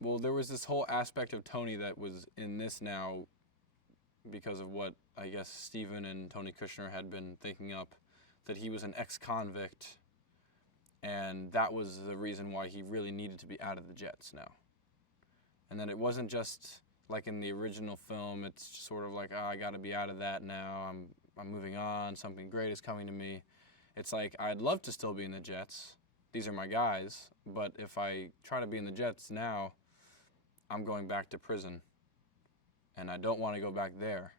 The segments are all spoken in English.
Well, there was this whole aspect of Tony that was in this now because of what I guess Steven and Tony Kushner had been thinking up, that he was an ex-convict, and that was the reason why he really needed to be out of the Jets now. And that it wasn't just like in the original film, it's just sort of like, oh, I got to be out of that now. I'm moving on. Something great is coming to me. It's like, I'd love to still be in the Jets. These are my guys. But if I try to be in the Jets now, I'm going back to prison. And I don't want to go back there.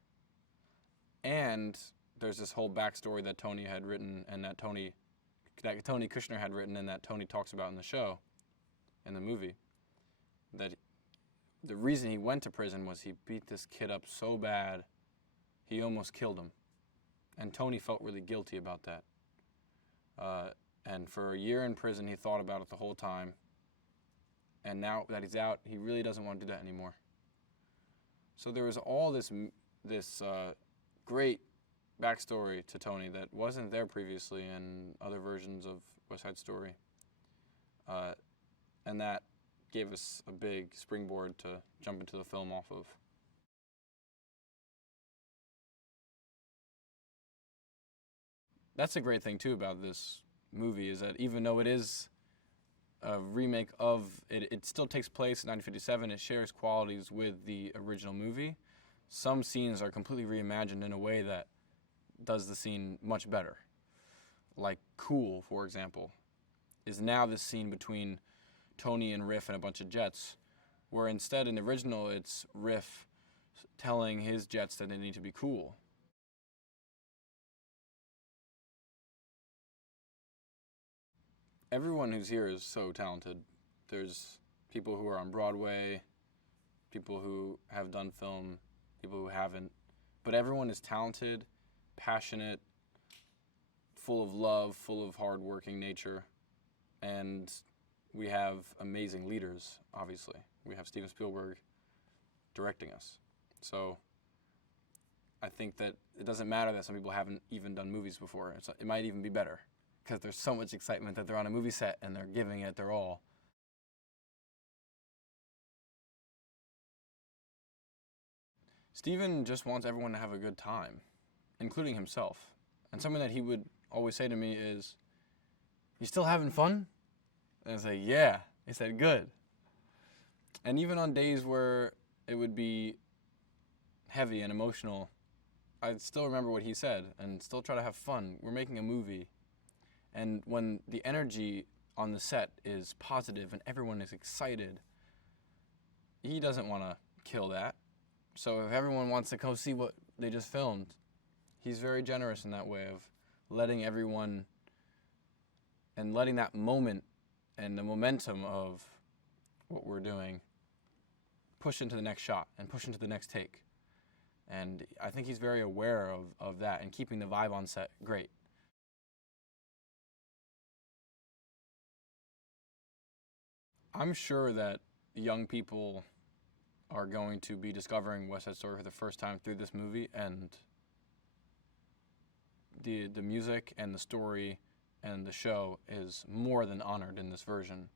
And there's this whole backstory that Tony had written and that Tony Kushner had written and that Tony talks about in the show, in the movie, that the reason he went to prison was he beat this kid up so bad, he almost killed him. And Tony felt really guilty about that. And for a year in prison, he thought about it the whole time. And now that he's out, he really doesn't want to do that anymore. So there was all this great backstory to Tony that wasn't there previously in other versions of West Side Story. And that gave us a big springboard to jump into the film off of. That's a great thing too about this movie, is that even though it is a remake of it, it still takes place in 1957. It shares qualities with the original movie. Some scenes are completely reimagined in a way that does the scene much better. Like Cool, for example, is now this scene between Tony and Riff and a bunch of Jets, where instead in the original it's Riff telling his Jets that they need to be cool. Everyone who's here is so talented. There's people who are on Broadway, people who have done film, people who haven't. But everyone is talented, passionate, full of love, full of hard-working nature. And we have amazing leaders, obviously. We have Steven Spielberg directing us. So I think that it doesn't matter that some people haven't even done movies before. It might even be better, because there's so much excitement that they're on a movie set and they're giving it their all. Steven just wants everyone to have a good time, including himself. And something that he would always say to me is, "You still having fun?" And I say, "Yeah." He said, "Good." And even on days where it would be heavy and emotional, I'd still remember what he said and still try to have fun. We're making a movie. And when the energy on the set is positive and everyone is excited, he doesn't want to kill that. So if everyone wants to go see what they just filmed, he's very generous in that way of letting everyone and letting that moment and the momentum of what we're doing push into the next shot and push into the next take. And I think he's very aware of that and keeping the vibe on set great. I'm sure that young people are going to be discovering West Side Story for the first time through this movie, and the music and the story and the show is more than honored in this version.